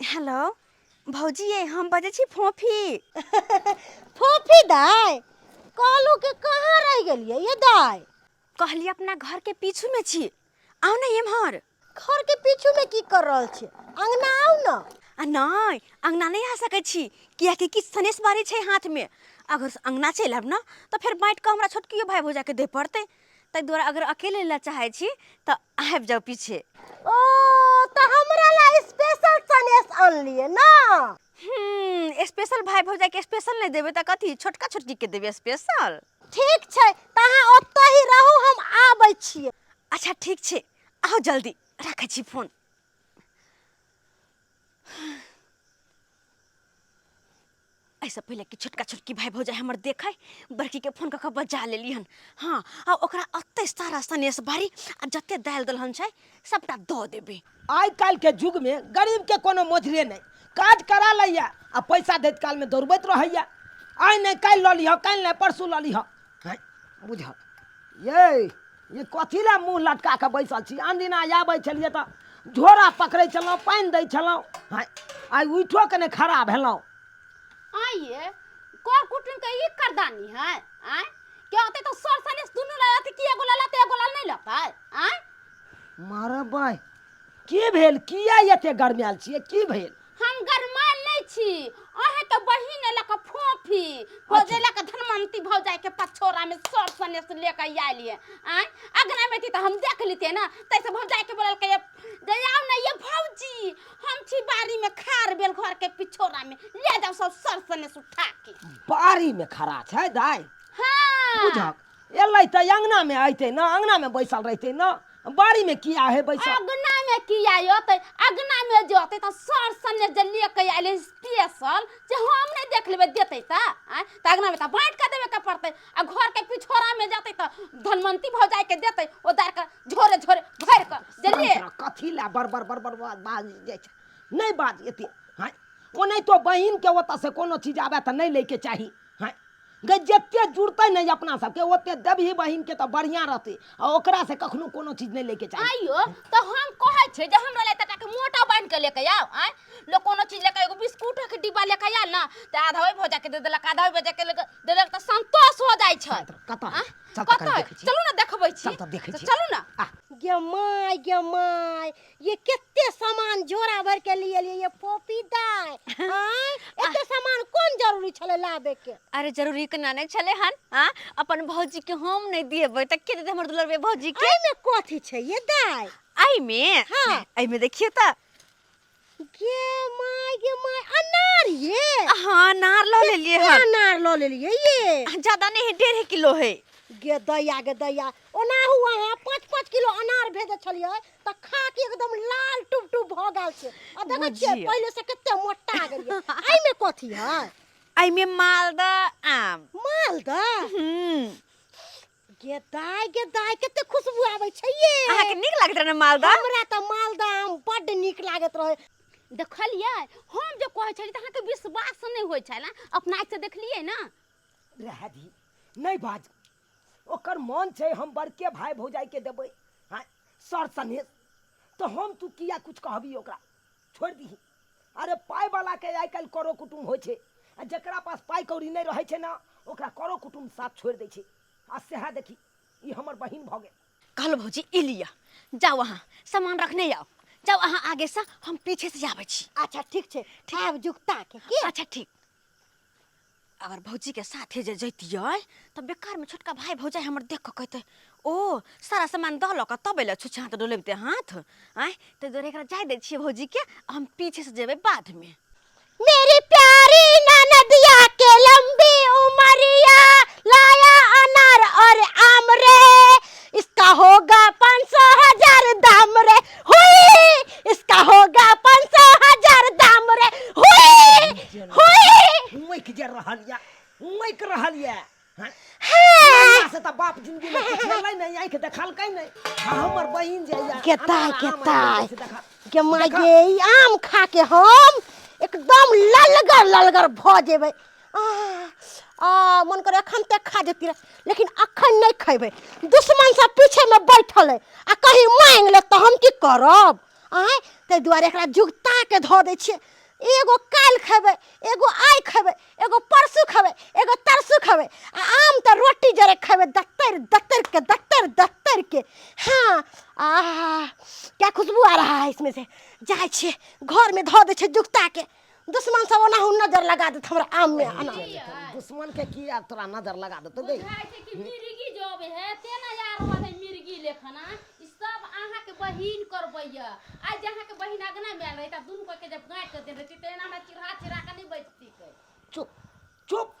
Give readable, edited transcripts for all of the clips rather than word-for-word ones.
Hello भौजी ये हम बजे छी फोफी। फोफी दाय कहलू के कहाँ रह गेलिए ये दाय? कहली अपना घर के पीछू में छी, आओ ना एम्हर। घर के पीछू में की कर रहल छी? अंगना आओ ना। नहीं अंगना नहीं आ सकै छी, कियाकि कि सनेस बारी छै हाथ में। अगर अंगना चलि आब ना तो फिर बैठ के हमरा छोटकियो भाई भौजा के दे पड़ते। ताहि दुआरे अगर अकेले ला चाहे छी तो आबि जाओ पीछे। ओ तो हमरा ला स्पेशल सनेस आनलिए ना। स्पेशल भाई भौजा के स्पेशल नहीं देबे त कथी छोटका छोटकी के देबे स्पेशल? ठीक छै तहाँ ओत्ते ही रहू, हम आबै छिए। अच्छा ठीक छै, आओ जल्दी, रखै छी फोन। ऐसा पहले कि छोटका छोटकी भाई भौजा हमर देखे बड़की के फोन कऽ बजा लेली हन। हाँ आ ओकरा अत्ते सारा सनेस बारी आ जत्ते दाल दलहन छै सबटा दऽ देबे। आइ काल के युग में गरीब के कोनो मोझरे नहीं, काज करा लैया आ पैसा दैत काल में दौड़बैत रहैया। आइ नहीं काल्हि लऽ लिह, काल्हि नहीं परसू लऽ लिह। बुझ ये कथी ला मुँह लटका के बैसल छी? अनदिना आबै छलिए तऽ झोरा पकड़ै छलहुँ, पानि दै छलहुँ। आइ उठो के नहीं खड़ा भेलहुँ। आइए कर कुटुम के ई करदानी है आय क्या होते तो सर सनेस दुनु लाते की एगो लाते एगो ला नहीं लपाय आय मारे बाय की भेल? किया एते गरमायल छिए? की भेल? हम गरमाल नहीं छी, अहे के बहिन ल के फोफी खोजे ला के धनवंती भौजाई के पछोरा में सर सनेस लेके आइलिए। आय अगना में थी तो हम देख लेते ना, तैसे भौजाई के बोलल के जाओ ना ये भौजी हम छी बारी में खार बेल घर के पिछोरा में ले जाओ सब सर सनेस उठा के। बारी में खड़ा छै दाय? हां बुझक एलै त अंगना में आइते ना, अंगना में बैसल रहते ना, बाड़ी में किया है बैसल? अगना में किया योते अगना में जोते तो सर सने जे लेके आइले स्पेशल जे हम नहीं देख लेबे देते त त अगना में त बांट के देबे के पड़ते आ घर के पिछोरा में जाते त धनवंती भौजाई के देते ओ दार के झोरे झोरे भर के जलिए। कथी ला बरबर बरबर बाज जाय छै? नहीं बाज एते। हां ओ नहीं तो बहिन के ओता से कोनो चीज आवे त नहीं लेके चाही। हां गे जत्ते जुड़ते नहीं अपना सबके ओते देबही बहिन के त बढ़िया रहते आ ओकरा से कखनो कोनो चीज नहीं लेके चाही। आइयो तो हम कहै छै जे हमरा ले तटा के मोटा बांध के लेके आओ। आय लो कोनो चीज लेके एगो बिस्कुट के डिब्बा लेके आल ना त आधा ओइ भौजा के दे देलक आधा ओइ भौजा के देलक त संतोष हो जाय छै। कता चल कत तक देखै छी। चलू ना देखबै छी। चल त देखै छी। चलू ना। गे माय ये कितने सामान झोरा भर के लिए ये पोपी दाय। हां एते सामान कौन जरूरी छले लाबे के? अरे जरूरी के ना नहीं चले हन। हाँ अपन भौजी के हम नहीं दिएबै त के दे हमर दुलरबे भौजी के? आई में कथी छै ये दाय? आई में? हाँ। आई में देखिए त गे माय अनार ये। हाँ नार लो ले लिए हन। अनार लो ले लिए ये। ज्यादा नहीं है 1.5 किलो है। गे दैया ओना हुआ है 5-5 किलो अनार भेजे छलिए त खा के एकदम लाल टुप भ गेल छै। आ देखै छियै पहिले से कते मोटा गेलिए। आई में कथी है? आई में मालदा आम। मालदा? गे दाय कते खुशबू आबै छै ये। अहाँ के नीक लागत रहे मालदा? हमरा त मालदा आम बड नीक लागत रहे। देखलिए हम जे कहै छली त अहाँ के विश्वास नहीं होय छै ना, अपना आँख से देखलिए ना। रह दी नहीं बाज, ओकर मन छै हम बड़के भाई भौजाई के देबै। हां सर सनेस तो हम तू किया कुछ कहबी ओकरा? छोड़ दी। अरे पाई वाला के आइ काल करो कुटुम होय छै आ जकरा पास पाई कौड़ी नहीं रहे छै ना ओकरा करो कुटुम साथ छोड़ दै छै। आ सेहा देखी ई हमर बहिन भ गेल। कहलो भौजी ई लिया जाओ वहाँ सामान रखने आओ। जाओ वहाँ आगे से हम पीछे से आबै छी। अच्छा ठीक छै आब जुगता के की? अच्छा ठीक। अगर भौजी के साथे जे जैतियै तो बेकार में छोटका भाई भौजाई हमर देख के कहते ओ सारा सामान दहल के तब एले छुछा हाथ डोलेबते हाथ। आय तो जोरे एकरा जाय दे छियै भौजी के, हम पीछे से जेबै बाद में। मेरी प्यारी ननदिया के लंबी उमरिया लाया अनार और आम रे, इसका होगा 500,000 दाम रे हुई, इसका होगा 500,000 दाम रे हुई हुई। मुइक जे रहल या मुइक रहल या। हाँ से त बाप जिंदगी में कुछ भेलै नहीं, आंख देखलकै नहीं। हमर बहिन जे या के ताय के माय गे ई आम खा के हम एकदम ललगर भ जेबै। मन करे अखन तक खा जेती रहे, लेकिन अखन नहीं खेबै। दुश्मन सब पीछे में बैठल है आ कहीं मांग ले तो हम की करब? आय ते दुआरे एकरा जुगता जुगता के धो दै छियै एगो काल्हि खेबै एगो आइ खेबै एगो परसू खेबै एगो तरसू खेबै आ आम तऽ रोटी जरे खेबै दत्तर के हाँ क्या खुशबू आ रहा है इसमें से जाइ छियै घर में धो दै छियै जुगता के दुश्मन सब ओनाहु नजर लगा देत हमरा आम में अनार दुश्मन के की यार तोरा नजर लगा देतो गई बुझाइ छै कि मिर्गी जब है तेना यार वाला मिर्गी लेखना ई सब अहाँ के बहिन करबैया आज जहाँ के बहिन अगना में आल रही त दुनु के जब गांठ कर दे रही त एना में चिरा के नहीं बचती के चुप चुप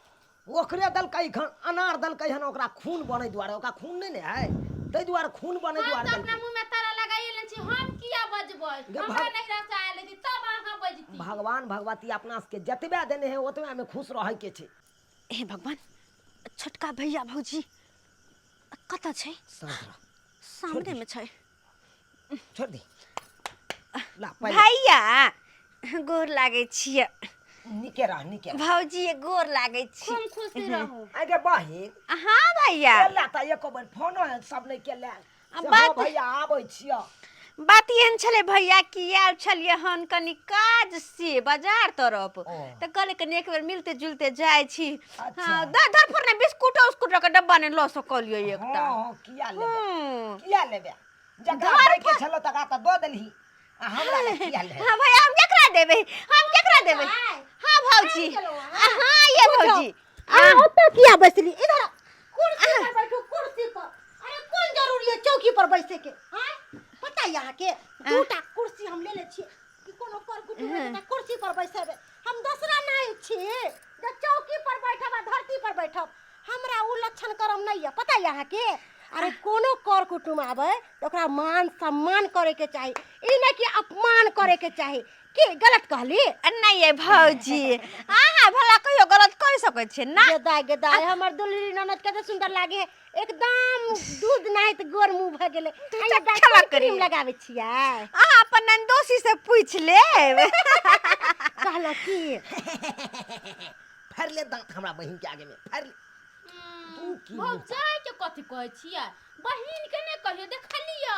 ओकरे दलकै खन अनार दलकै हन ओकरा खून बनै दुआरे ओकरा खून नहीं ने है तै दुआरे खून बनै हम दुआरे तो अपना मुंह में ताला लगाई ले छी हम किया बजबै गे हमरा भाग- नहीं रसा आले थी तब अहाँ बजती भगवान भगवती अपना के जतबे देने है ओतबे में खुश रहे के छै हे भगवान छोटका भैया भौजी कतऽ छै सामने में छै छोड़ दी ला पहले भैया गोर लागै छियै निके रह भौजी गोर लागै छी खूब खुशी रहू आगे बहिन हाँ भैया केला त एको बेर फोनो सब नहीं केले अब से बात- हाँ भैया आबै छियै बात एहन छलै भैया कि आयल छलियै हन कनि काज से बाजार तरफ तऽ कहले कनि एक बेर मिलते जुलते जाइ छी अच्छा। हाँ धर पर ने बिस्कुट उस्कुट के डब्बा ने लऽ सकलियै एकटा हाँ किया लेबे हम्म। किया लेबे जकरा घर दै के छलो तकरा त दऽ देलही आ हमरा ले किया ले हाँ भैया हम केकरा देबै हाँ भौजी हाँ ये भौजी ओतऽ किया बैसली इधर कुर्सी पर बैठो कुर्सी पर अरे कौन जरूरी है चौकी पर बैसे के हैं पता है यहाँ के दूटा कुर्सी हम ले छिए कि कोनो पर कुटुम कुर्सी पर बैसेबे हम दूसरा नहीं छी जे चौकी पर बैठब आ धरती पर बैठब हमरा उ लक्षण करम नहीं है पता है यहाँ के अरे कोनो कर कुटुम आवे तो ओकरा मान सम्मान करे के चाही ई नहीं कि अपमान करे के चाही की गलत कहली नहीं ये भौजी अहाँ भला कहियो गलत कर सकै छियै ना गेदाय हमर दुल्हनी ननद कते सुंदर लागे एकदम दूध नहीं त गोर मुंह भ गेले आइया क्षमा करी। क्रीम लगावे छियै अहाँ अपन नंदोसी से पूछ लेब कहलो की फाड़ ले दांत हमरा बहिन के आगे में फाड़ ले तू की भौजाई के कथी कहै छियै बहिन के नहि कहियो देखलियै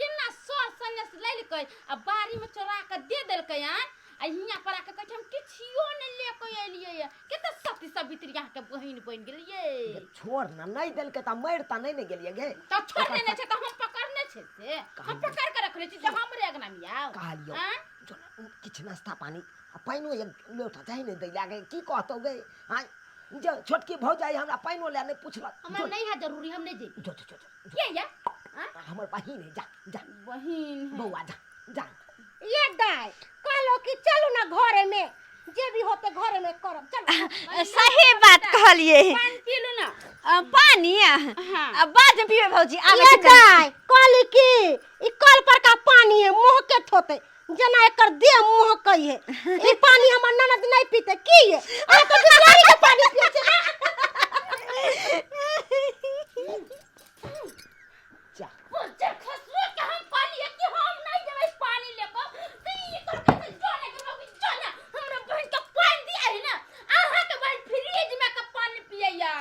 केना सर सनेस लेलकै आ बारी में चोरा के दे देलकै यार आ हियां पर आके कहै हम किछियो नहि लेके एलियै या केते सती सवित्री यहाँ के बहिन बन गेलियै छोड़ ना नहीं देल के त मर त नहीं ने गेलिए गे त छोड़ने नहि छै त हम पकड़ने छै से हम पकड़ के रखले छी जे हमरे अगना में आउ कहलियो हाँ? जो किछ नाश्ता पानी आ पाइनो एक लोटा चाही नहीं दै लागे की कहतो गे हां जो छोटकी भौजाई हमरा पाइनो ले नहीं पूछलक हमरा नहीं है जरूरी हम नहीं जेबी जो जो जो जो के या हाँ? हमर बहिन है जा जा बहिन है। बौआ जा जा ये दाय कहलो कि चलू ना घरे में जे भी होते घरे में करब चल सही बात कहलिए पानी पी लू ना पानी हाँ। बाद में पीबे भौजी आगे ये से कही। दाय कहली की ई कल पर का पानी है मुंह के थोते जना एकर देह मुंह कई है ई पानी हमर ननद नहीं पीते की है आ तो बिचारी के पानी पिए छे जा जे खसरो के हम कहलिए कि हम नहीं जेबै पानी लेको त ई करके से जाने के लोग जाने हमरा बहन के पानी दिया है ना आहा के बहन फ्रिज में के पानी पियैया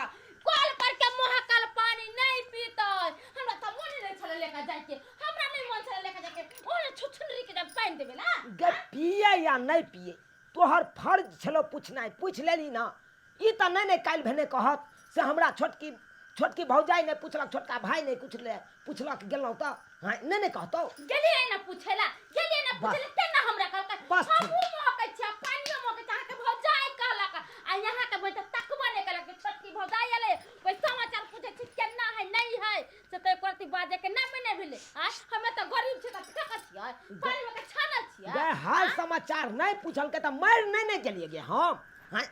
कल पर के मोहकल पानी नहीं पीतै हमरा त मन नहीं छले लेके जाय के हमरा नहीं मन छले लेके जाय के ओने छुछुनरी के जब पानी देबे ना गे पिए या नहीं पिए तोहर फर्ज छलो पूछनाइ पूछ लेली ना ई त नहीं नहीं काल भने कहत से हमरा छोटकी भौजाई ने पूछलक छोटका भाई ने पूछलक गेलौ त हां नहीं नहीं कहतो गेलिए ना पूछेला गेलिए ना बस। पूछेला तेना हमरा कहलक बस। हम मोहकै छ पानियो मोहकै छ के भौजाई कहलक आ यहाँ के बैठ तकबा नहीं कहलक कि छोटकी भौजाई आले कोई समाचार पूछे छी केना है नहीं है से तो करती बाजे के ना मने भेले आ हमें तो गरीब छी त फेक छियै पानी में के छानल छियै गे हाल समाचार नहीं पूछल के त मर नहीं नहीं गेलिए गे हम हां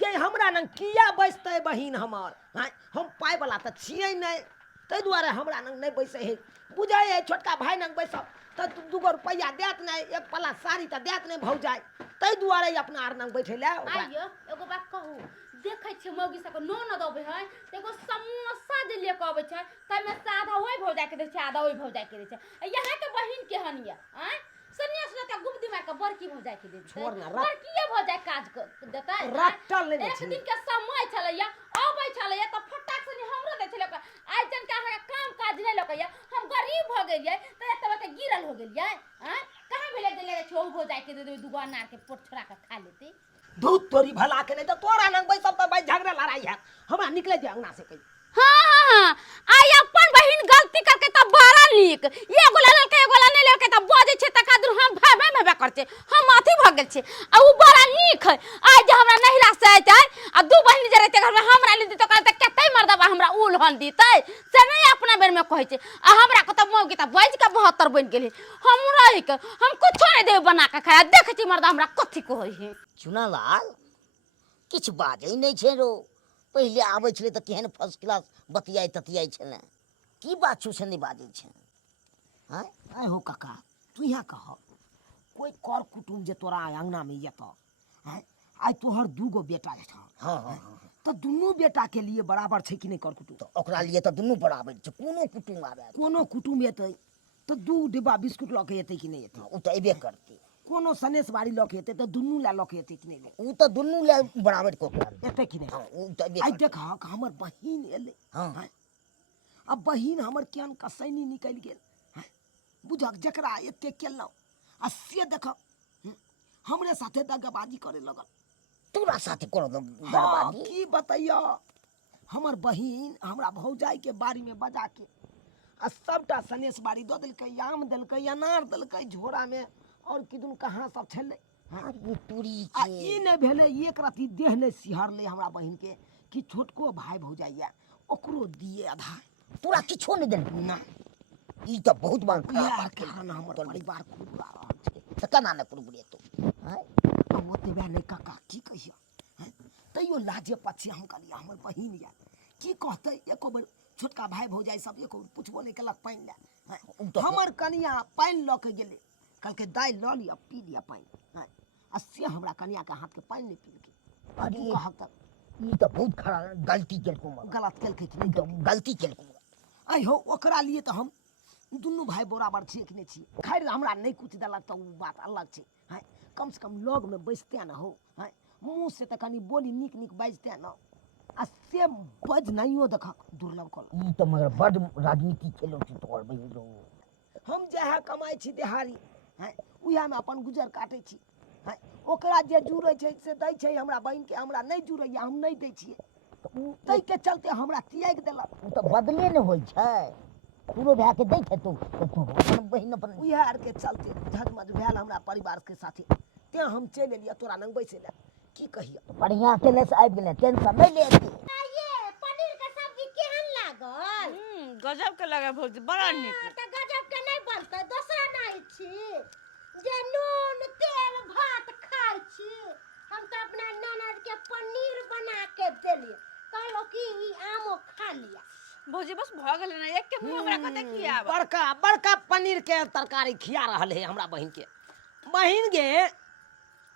गे हमरा न किया बैसते बहिन हमर हां हम पाए वाला त छियै नहीं तै दुआरे हमरा न नहीं बैसे है बुझै है छोटका भाई न बैसब त 2 रुपया देत नहीं एक पला साड़ी त देत नहीं भौजाई तै दुआरे अपना आर न बैठे ले ओकरा आइयो एगो बात कहू देखै छी मौगी सब नो न दबै है एगो समोसा जे लेके आबै छै तमे से आधा ओइ भौजाई के दै छै आधा ओइ भौजाई के दै छै यहाँ के बहिन केहन या हैं सन्यास लेता गुप्ती मार के बड़की भौजाई के दे दे छोड़ ना, बड़कीए भौजाई काज देता रट्टल नहीं एक छी दिन के समय छलैया आबै छलैया त फटाक से हमरो दै छलै आइ जन के अहाँ काम काज नहीं लकैया हम गरीब हो गेलियै त एतबे के गिरल हो गेलियै हैं कहां भेले देले छौ भौजाई के दे दे दुगो अनार के पोट छोड़ा के खा लेती दूध तोरी भला के नहीं तो तोरा नंग भाई सब तो भाई झगड़ा लड़ाई है हमरा निकले दे अंगना से कहीं हाँ आई अपन बहिन गलती करके तब बड़ा नीक एगो लल के एगो नहीं लेके तब बजे छे तका दूर हम भाई भाई में करते हम माथी भ गेल छे आ उ बड़ा नीक है आज जे हमरा नहीं लाग से आते आ दू बहिन जे रहते घर में हमरा ले दी तो कहते कते मर्दबा हमरा उलहन दीते से नहीं अपना बेर में कहै छे आ हमरा को तब मौगी तब बज के 72 बन गेल हम रहि के हम कुछ नहीं देब बना के खाया देख छी मर्द हमरा कथि कहै है चुनालाल किछ बाजै नहीं छे रो पहले आबै छले त केहन फर्स्ट क्लास बतियाई ततियाई छले की बात छु से नहीं बाजै छे हां आय हो काका तू यहाँ कह कोई कर कुटुम जे तोरा अंगना में येत हैं आय तोहर दूगो बेटा छ हां हां तो दुनू बेटा के लिए बराबर छै कि नहीं कर कुटुम तो ओकरा लिए त दुनू बराबर छे कोनो कुटुम आबे कोनो कुटुम एतै तो दू डिब्बा बिस्कुट लके एतै कि नहीं एतै उ त एबे करती कोनो सनेस बाड़ी लके एतै तो दुनू ला लके एतै कि नहीं उ त दुनू ले बराबर को एतै कि नहीं हां उ त एबे आय देख हमर बहिन एले हां अब बहिन हमर केन कसैनी निकल गेल हैं बुझक जकरा एते केलौ आ से देख हमरे साथे दगाबाजी करे लगल तोरा साथे कोनो हाँ, बर्बादी की बताइया हमर बहिन हमरा भौजाई के बारी में बजा के आ सबटा सनेस बाड़ी दो देलकै आम देलकै अनार देलकै झोरा में और किदुन कहाँ सब छलै हां ये टूरी आ के ई नहीं भेले एक राती देह नहीं सिहरले हमरा बहिन के कि छोटको भाई भौजाइया ओकरो दिए आधा तोरा किछो नहीं देल ना ई त बहुत बार यार कारण हमर परिवार कुरबा रहल छै त कना ने पुरबुरे तो हां अब ओतबे नहीं काका की कहिया हैं? तैयो लाजे पछे हम कहलिए हमर बहिन या की कहते एको बेर छोटका भाई भौजाई सब एको बेर पूछबो नहीं केलक पानी ले हैं? हमर कनिया पानी ल के गेले कहलके दाई ल लिया पी लिया पानी हैं? आ से हमरा कनिया के हाथ के पानी नहीं पी के अरे तू कहत ई त बहुत खराब गलती केलको गलत केलकै कि ई नहीं त गलती केलको आई हो ओकरा लिए तो हम दुनू भाई बराबर छिए कि नहीं छिए खैर हमरा नहीं कुछ देलक तो उ बात अलग छै हैं कम से कम लग में बैसते ना हो हैं मुंह से तो कनी बोली निक निक बाजते ना आ से बज नहियो देख दुर्लभ कल ई त मगर बड़ राजनीति खेलो छी तोर बहिन रो हम जहाँ कमाई छी दिहाड़ी हैं उहे में अपन गुजर काटे छी हैं ओकरा जे जुड़े छै से दै छै हमरा बहिन के हमरा नहीं जुड़ैया हम नहीं दै छियै तै के चलते हमरा त्याग देलक उ त बदले न होय छै पूरो भए के दै छै तू अपन बहिन अपन उहे आर के चलते झगमग भेल हमरा परिवार के साथे ते हम चलि एलिया तोरा लंग बैसे ले की कहिया बढ़िया केले से आबि गेले टेंशन नहीं ले ये पनीर के सब्जी केहन लागल गजब के लगा भौजी बड़ा नीक त गजब के नहीं बनतै दोसरा नहीं छी जे नून तेल भात खाइ छी हम तो अपना ननद के पनीर बना के देलिए कहलो कि ई आमो खा लिया भौजी बस भ गेल ना एक के मुंह हमरा कते खियाब बड़का बड़का पनीर के तरकारी खिया रहल है हमरा बहिन के बहिन गे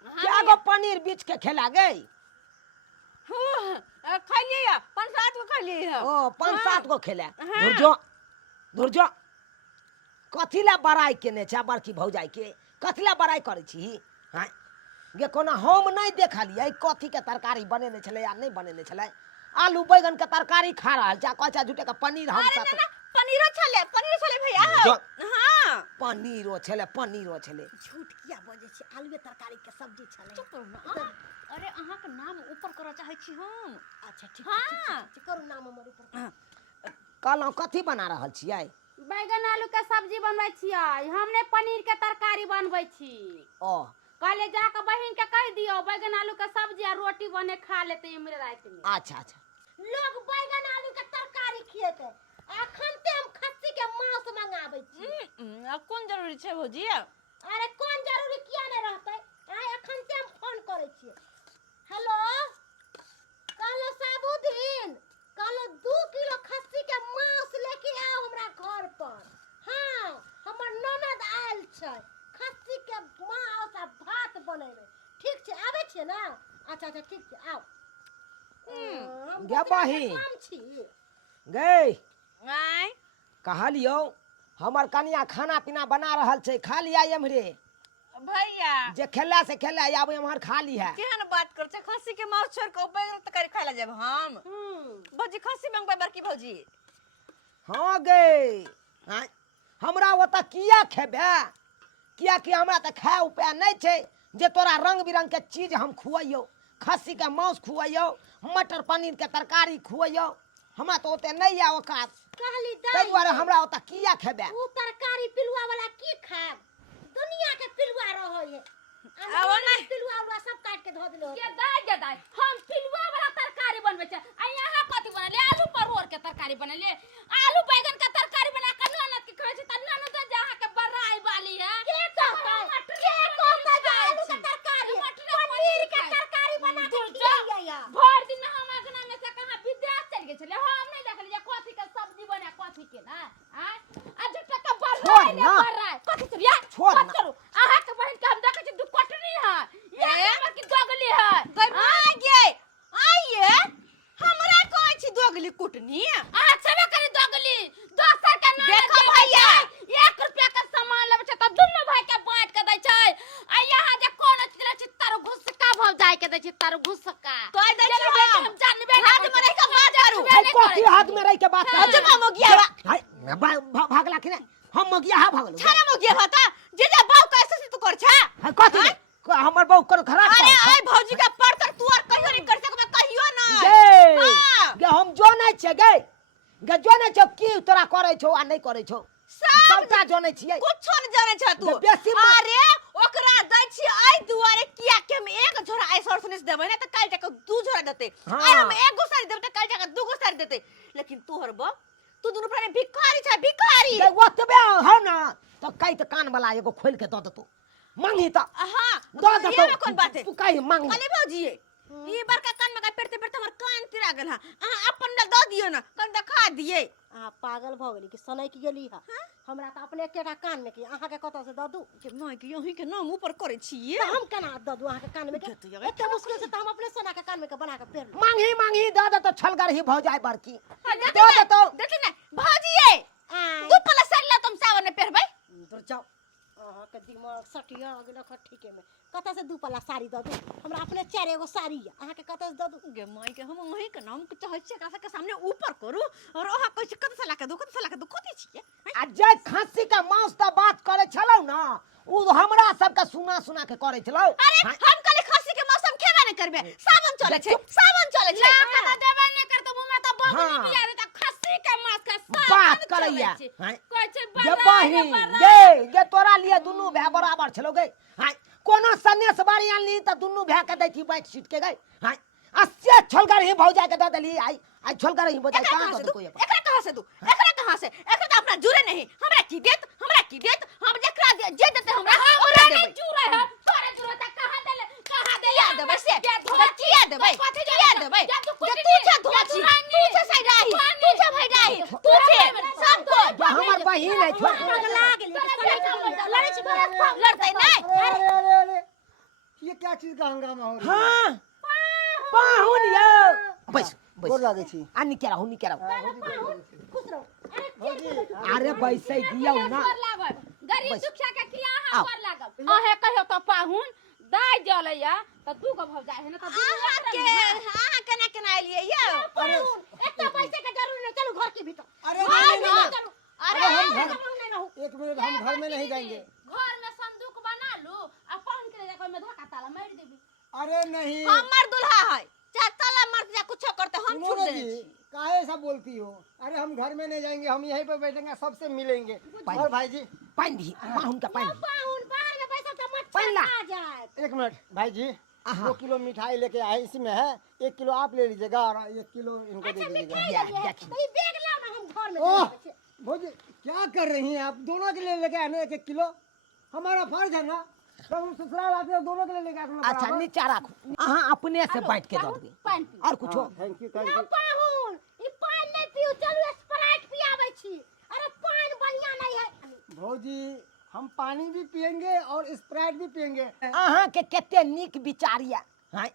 क्या गो पनीर बीच के खेला गई खा लिया 5-7 को खा लिया ओ 5-7 गो खेला हाँ। धुरजो कथिला बड़ाई केने छै बड़की भौजाई के कथिला बड़ाई करे छी हां गे कोना हम नहीं देखलिए कथी के तरकारी बनेने छले या नहीं बनेने छले आलू बैगन के तरकारी खा रहल छै कहै छै झूठे के पनीर हम अरे साथ ना पनीरो छले भैया हां पनीरो छले झूठ किया बजे छी आलूए तरकारी के सब्जी छले चुप करू ना अरे अहाँ के नाम ऊपर करऽ चाहे छी हम अच्छा ठीक हाँ। ठीक करू नाम हमर ऊपर कहलौं कथी बना रहल छियै बैगन आलू के सब्जी बनबै छियै हमने पनीर के तरकारी बनबै छी ओ कहले जाके बहिन के कह दियो बैगन आलू के सब्जी आ रोटी बने खा लेते इमरे रात में अच्छा लोग बैगन आलू के तरकारी खिएते अखन ते हम खस्सी के मांस मंगाबै छी अब कौन जरूरी छै भौजी अरे कौन जरूरी किया नहीं रहते आय अखन ते हम फोन करे छी हेलो कहलो साबुद्दीन कहलो 2 किलो खस्सी के मांस लेके आओ हमरा घर पर हां हमर ननद आयल छै खस्सी के मांस आ भात बनेबे ठीक छै आबै छै ना अच्छा ठीक छै आओ गे बहिन काम छी गई आय कहलियो हमर कनिया खाना पीना बना रहल छै खा लिया एमहरे भैया जे खेला से खेला आब एमहर खा ली है केहन बात कर छै खस्सी के मांस छोड़ के बैगन तरकारी खाय ला जाब हम भौजी खस्सी मंगबै बड़की भौजी हाँ गई हाँ, हमरा ओतऽ किया खेबे किया कि हमरा त खाए उपाय नहीं छे जे तोरा रंग बिरंग के चीज हम खुआइयो, खस्सी के मांस खुआइयो, मटर पनीर के तरकारी खुआइयो, हमरा तो ओते नहीं या औकात। कहली तै दाई दुआरे हमरा ओता किया खेबे। ऊ तरकारी पिलुआ वाला की खाब, दुनिया के पिलुआ रहै है अब नहीं। पिलुआ वाला सब काट के धो देलो। के दाई हम पिलुआ वाला तरकारी बनबै छै आ यहाँ कथी बनले आलू परोर के तरकारी बनले, आलू बैगन के तरकारी बना के ननद के कहै छै त ननद जहाँ के बड़ाई वाली है के कहता जे आलू के तरकारी पनीर के तरकारी बना के खिलाइया या भर दिन हम अगना में से कहां विदेश चल गेल छले, हम नहीं देखली जे कथी के सब्जी बने कथी के ना आ जुटा के बड़ाई ले ना। बड़ाई कथी करिया छोड़ मत ना। करू अहाँ के बहन के हम देखै छी दुपटनी है ये हमर की दोगली है तो मां गे आइए हमरा कहै छी दोगली कुटनी। अहाँ छबे करी दोगली दोसर के नाम देखो भैया। 1 रुपया के सामान लेबै छै त दुनु भाई के बांट के दै छै आ यहाँ जे कोनो चीज ले छै तारो घुसका भव जाय के दै छै तारो घुसका तो दै छी हम जानबे हाथ में रह के बात करू। है कथी हाथ में रह के बात कर। जमा मोगिया हाय भागला कि नहीं, हम मगिया हा भागलो। छाना मोगिया भाता जे जा बाऊ कैसे से तू कर छा। है कथी हमर बहु कर खराब अरे कर। आई भौजी का परतर तू और कहियो नहीं कर सकबे कहियो ना। गे हाँ। गे हम जो नहीं छे गे गे जो नहीं छे की तोरा करे छौ आ नहीं करे छौ सब सबटा जो नहीं छियै। कुछो न जाने छ तू। गे बेसी मत- अरे ओकरा दै छी आई दुआरे किया के हम एक झोरा आई सरसने से देबै ना त काल जाके दू झोरा देते। हाँ। आई हम एक गो सारी देबै त काल जाके दू गो सारी देते। लेकिन तू हर बा तू दुनु प्राणी भिखारी छ भिखारी। गे ओतबे हो ना तो कई त कान वाला एगो खोल के द देतो मांगी त हां द देतो। ये में कौन बात है। तू कहीं मांगी अरे भौजी ये बड़का कान में का पेरते पेरते हमर कान तिरा गेल हां। अहाँ अपन ल द दियो ना कन दिखा दिए। आ पागल भ गेली कि सनक गेली है। हमरा त अपने एकेटा कान में कि अहाँ के कत से द दू के माय के यही के नाम ऊपर करे छिए। त हम केना द दू अहाँ के कान में के के तो ये एते मुश्किल से त हम अपने सोना के कान में के बना के पेर लू। मांगी मांगी द देतो छलगर ही भ जाए बड़की देखी दो देतो। देखी ना भौजी दू पला साड़ी ला तुम सावन में पहनबै। दूर जाओ अहाँ के दिमाग सटिया गेल ठीके में कत से दू पला साड़ी द दू हमरा अपने 4 एगो साड़ी है अहाँ के कत से द दू। गे माय के हम वही के नाम के चाहे छिए एकरा के सामने ऊपर करू और ओहा कहै छै कत से ला के दू कत से ला के दू कथि छिए। आ जे खस्सी के मांस त बात करे छलौ ना उ हमरा सब के सुना सुना के करे छलौ। अरे हम कल खस्सी के मौसम खेबे नहीं करबे सावन चले छै सावन चले छै। ना देबे नहीं कर तो मुंह में तो बगनी हाँ। बिया त खस्सी के मांस के साथ बात करैया हैं कहै छै गे बड़ाई बहिन गे गे तोरा लिए दुनू भाई बराबर छलो गे हैं कोनो सन्यास बारी आनली त दुनू भाई के दैथी बैठ सीट के गे हैं अस्से छलगर ही भौजा के द देली आई छलगर ही भौजा कहां द कोई एकरा कहां से दू एकरा कहां से एकरा तो अपना जुरे नहीं हमरा की देत हम जकरा जे देते हमरा ओकरा नहीं देबै। चूरे है तोरे चूरे त कहां देले देबै से किया देबै कथि किया देबै या तू जे तू छ धोची तू छ सैराही तू छ भैराही तू छ सब को गे हमर बहिन है छोड़ पगला गेली लड़े छी लड़ते नहीं। अरे अरे अरे ये क्या चीज का हंगामा हो रहा है? हां पाहुन यो बस गोर बस लागे छी आ निकेरा हूं निकेरा खुश रहो। अरे बैसे दियौ ना गरीब बस। दुखिया के किया आओ। हां लागल अहे कहियो त पाहुन दाई जलैया त दू गो भव जाय है ना त आहा केना केना एलिए यो इतना पैसे के जरूरी नहीं चलो घर के भीतर। अरे नहीं, नहीं, नहीं। चलो अरे हम घर नहीं ना हो। एक मिनट हम घर में नहीं जाएंगे। घर में संदूक बना लू आ पाहुन के जाकर में धक्का ताला मार देबी। अरे नहीं हमर दुल्हा है चाहे तला मर जा कुछ करते हम छूट सुनो देने जी छी। काहे ऐसा बोलती हो? अरे हम घर में नहीं जाएंगे, हम यहीं पे बैठेंगे, सबसे मिलेंगे। और भाई जी पाइन दी पाहुन का पाइन पाहुन बाहर में पैसा तो मत पहिला। आ जाए। एक मिनट भाई जी आहा। 2 किलो मिठाई लेके आए, इसी में है 1 किलो आप ले लीजिएगा और 1 किलो इनको दे दीजिएगा। या देखी तो ये बैग लाओ ना हम घर में ओह रखेंगे। भौजी क्या कर रही हैं आप? दोनों के लिए लेके आए ना 1 किलो, हमारा फर्ज है ना। जब हम ससुराल आते हैं दोनों के लिए लेके आते हैं अच्छा बराबर। नीचा राखो अहाँ अपने से बैठ के दो दे पानी पी। और कुछो थैंक यू ना पाहुन ई पानी नहीं पियो चलो स्प्राइट पियावे छी। अरे पानी बढ़िया नहीं है। भौजी हम पानी भी पियेंगे और स्प्राइट भी पियेंगे। अहाँ के केते नीक विचारिया हैं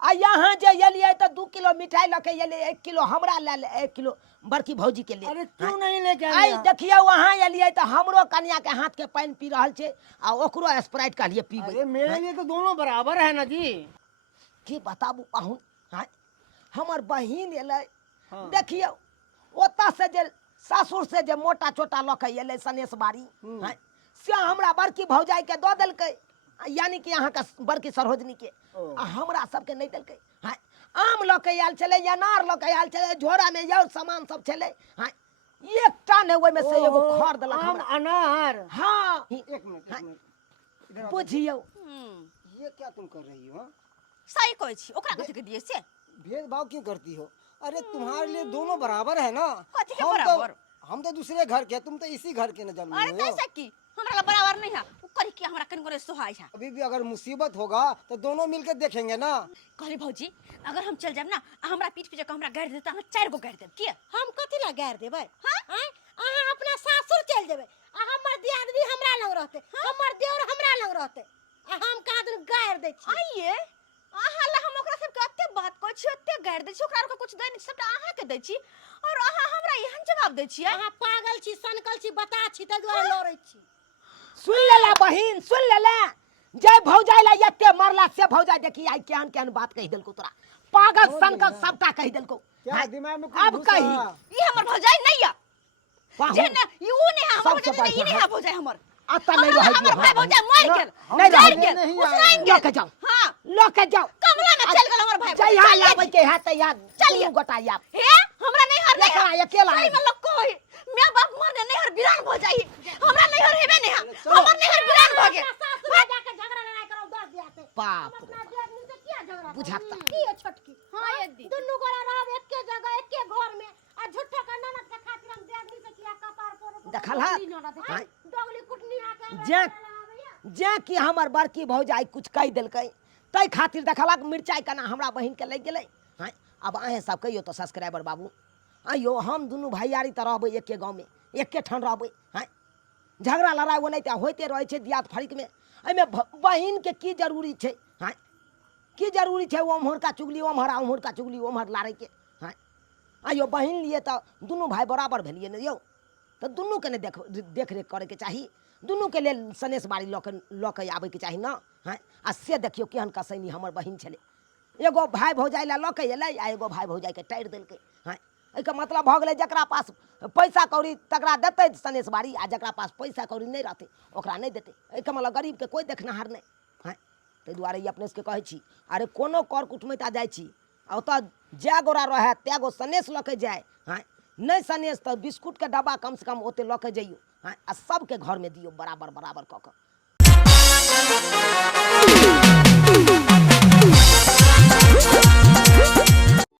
आ यहाँ जे एलिए तो 2 किलो मिठाई लके एलिए 1 किलो हमरा ले 1 किलो बड़की भौजी के लिए अरे क्यों नहीं लेके आई आए? देखियो वहाँ एलिए तो हमरो कन्या के हाथ के पानी पी रहल छे आ ओकरो स्प्राइट का लिए पीबे अरे मेरे लिए तो दोनों बराबर है ना जी। की बताबू पाहुन हैं हमर बहिन एलै हाँ। देखियो ओता से जे सासुर से जे मोटा चोटा लके एलै सनेश बारी हैं से हमरा बड़की भौजाई के दो दिलकै यानी कि अहाँ का बड़की सरोजनी के ओ। आ हमरा सबके नहीं दिलकै हाँ आम लऽ के आयल छलै अनार लऽ के आयल छलै झोरा में यौ सामान सब छलै हाँ एकटा ने ओहि में से एगो खर देलक आम हमरा अनार हाँ एक मिनट इधर आओ। बुझियौ ये क्या तुम कर रही हो? सही कहै छी ओकरा कथि के दिए से भेदभाव क्यों करती हो? अरे तुम्हारे लिए दोनों बराबर है ना। कथी के हम बराबर? हम तो दूसरे घर के, तुम तो इसी घर के न जन्मे अरे हो। कैसे की हमरा ला बराबर नहीं है वो करी कि हमरा कन करे सोहाय है अभी भी अगर मुसीबत होगा तो दोनों मिलकर देखेंगे ना। कहली भौजी अगर हम चल जाब ना आ हमरा पीठ पीछे हमरा गाड़ देता हम 4 गो गाड़ देब की हम कथी ला गार देबै हां अहाँ अपना सासुर चल जेबै आ हमर दियादनी हमरा लग रहते हमर देवर हमरा लग रहते आ हम कहाँ दिन गार दै छी आइए अहाँ ला हम ओकरा सबके अत्ते बात कहै छी अत्ते गाड़ दै छी ओकरा आर के कुछ दै नहीं सबटा अहाँ के दै छी और अहाँ हमरा एहन जवाब दै छियै अहाँ पागल छी सनकल छी बता छी ताहि दुआरे लड़ै छी सुन ले बहिन सुन ले जय भौजाई ला एते मरला से भौजाई देखी आई केहन केहन बात कह देलको तोरा पागल सनकल सबटा कह देलको क्या दिमाग में कुछ अब घुसा? कही ई हमर भौजाई नहीं है पाहु जे ना ई ऊ नहीं है हमर सबसे भौजाई नहीं बढ़िया है भौजाई हमर आता नहीं रह हमर भाई भौजाई मर गेल नहीं जड़ रह गेल नहीं उसराइन लो गेल के जाओ हां लो के जाओ कमरा में चल गेल हमर भाई जय भौजाई। यहाँ आवे के हाथ याद चलिए। चलिए गोटा याद हे हमरा नहीं हर नहीं एकरा अकेला सही में लोग कोई मैं बाप मरने नहीं हर वीरान हो जाई हमरा नहीं हर हेबे नहीं हमर नहीं हर वीरान हो गेल सासुर में जाके झगड़ा लड़ाई करो 10 दियाते बाप रे अपना दियादनी से किया झगड़ा बुझाता। की है छोटकी हाँ, ये दी। दुन्नु गोरा रहब एके जगह एके घर में आ झूठा का ननद के खातिर हम दियादनी से किया कपार पर देखल हा डोगली कुटनी आके जे जे कि हमर बड़की भौजाई कुछ कह देलकै तै खातिर देखलक मिर्चाई कना हमरा बहिन के लग गेलै हैं अब अहें सब कहियो तो सब्सक्राइबर बाबू आइयो हम दुनू भैयारी त रहबै एके गांव में एके ठन रहबै हैं झगड़ा लड़ाई वो नहीं त होते रहे छै दियात फरीक में एमे बहिन के की जरूरी छै हैं की जरूरी छै वो मोहरका चुगली ओमहर चुगली ओमहर लारे के हैं आइयो बहिन लिए त दुनू भाई बराबर भेलिए ने यौ तो दुनू के ने देख रेख करे के चाही दुनू के लेल सनेश बाड़ी लऽ के आबे के चाही ना हैं आ से देखियो केहन कसैनी हमर बहिन छले एगो भाई भौजाई ला लऽ के एलै आ एगो भाई भौजाई के टाइर देलकै हैं एके मतलब भऽ गेलै जकरा पास पैसा कौड़ी तकरा देतै सनेश बाड़ी आ जकरा पास पैसा कौड़ी नहीं रहतै ओकरा नहीं देतै एके मतलब गरीब के कोई देखनहार नहीं हैं ताहि दुआरे ई अपने सबके कहै छी अरे कोनो कर कुटमैता जाइ छी आ ओतऽ जै गोरा रहै तै गो सनेश लऽ के जाय हैं नहीं सनेश तो बिस्कुट के डब्बा कम से कम ओते लऽ के जइयो हैं आ सबके घर में दियो बराबर बराबर कऽ